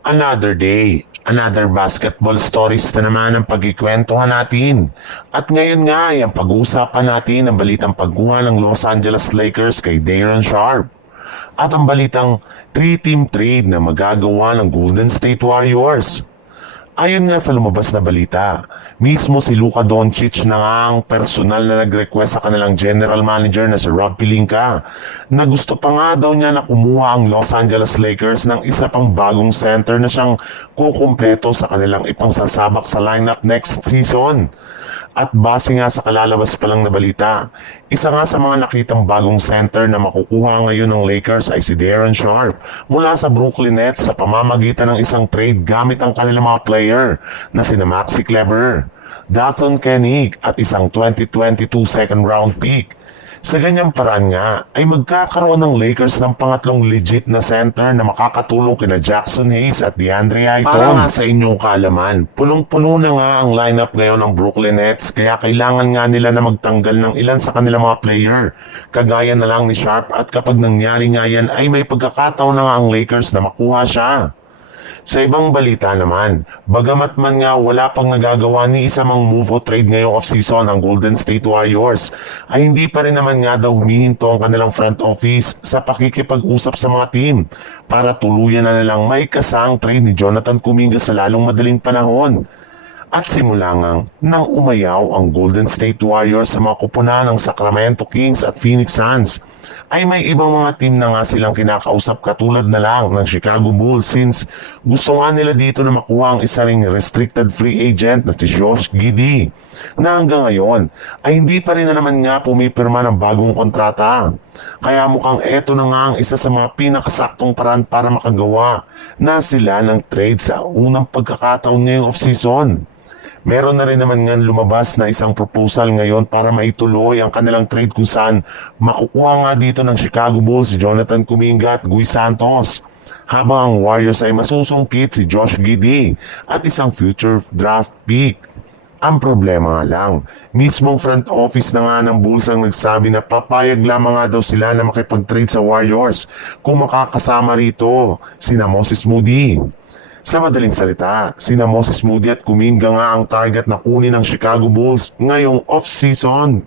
Another day, another basketball stories na naman ang pagkikwentuhan natin. At ngayon nga ay ang pag-uusapan natin ang balitang pagkuha ng Los Angeles Lakers kay Day'Ron Sharpe. At ang balitang 3-team trade na magagawa ng Golden State Warriors. Ayon nga sa lumabas na balita, mismo si Luka Doncic na nga ang personal na nag-request sa kanilang general manager na si Rob Pelinka na gusto pa nga daw niya na kumuha ang Los Angeles Lakers ng isa pang bagong center na siyang kukumpleto sa kanilang ipangsasabak sa lineup next season. At base nga sa kalalabas pa lang na balita, isa nga sa mga nakitang bagong center na makukuha ngayon ng Lakers ay si Day'Ron Sharpe mula sa Brooklyn Nets sa pamamagitan ng isang trade gamit ang kanilang mga player na sina Maxi Kleber, Dalton Koenig at isang 2022 second round pick. Sa ganyang paraan nga ay magkakaroon ng Lakers ng pangatlong legit na center na makakatulong kina Jackson Hayes at DeAndre Ayton. Para nga sa inyong kaalaman, punong-puno na nga ang lineup ngayon ng Brooklyn Nets kaya kailangan nga nila na magtanggal ng ilan sa kanilang mga player. Kagaya na lang ni Sharpe at kapag nangyari nga yan ay may pagkakataon na nga ang Lakers na makuha siya. Sa ibang balita naman, bagamat man nga wala pang nagagawa ni isa mang move o trade ngayong off-season ang Golden State Warriors, ay hindi pa rin naman nga daw humihinto ang kanilang front office sa pakikipag-usap sa mga team para tuluyan na nilang maikasang trade ni Jonathan Kuminga sa lalong madaling panahon. At simula ngang nang umayaw ang Golden State Warriors sa mga kupunan ng Sacramento Kings at Phoenix Suns, ay may ibang mga team na nga silang kinakausap katulad na lang ng Chicago Bulls since gusto nga nila dito na makuha ang isa ring restricted free agent na si Josh Giddey na hanggang ngayon ay hindi pa rin na naman nga pumipirma ng bagong kontrata. Kaya mukhang eto na nga ang isa sa mga pinakasaktong paraan para makagawa na sila ng trade sa unang pagkakataon ngayong off-season. Meron na rin naman nga lumabas na isang proposal ngayon para maituloy ang kanilang trade kung saan makukuha nga dito ng Chicago Bulls si Jonathan Kuminga at Guy Santos. Habang ang Warriors ay masusungkit si Josh Giddey at isang future draft pick. Ang problema nga lang, mismong front office na nga ng Bulls ang nagsabi na papayag lamang nga daw sila na makipag-trade sa Warriors kung makakasama rito sina Moses Moody. Sa madaling salita, sina Moses Moody at Kuminga nga ang target na kunin ng Chicago Bulls ngayong off-season.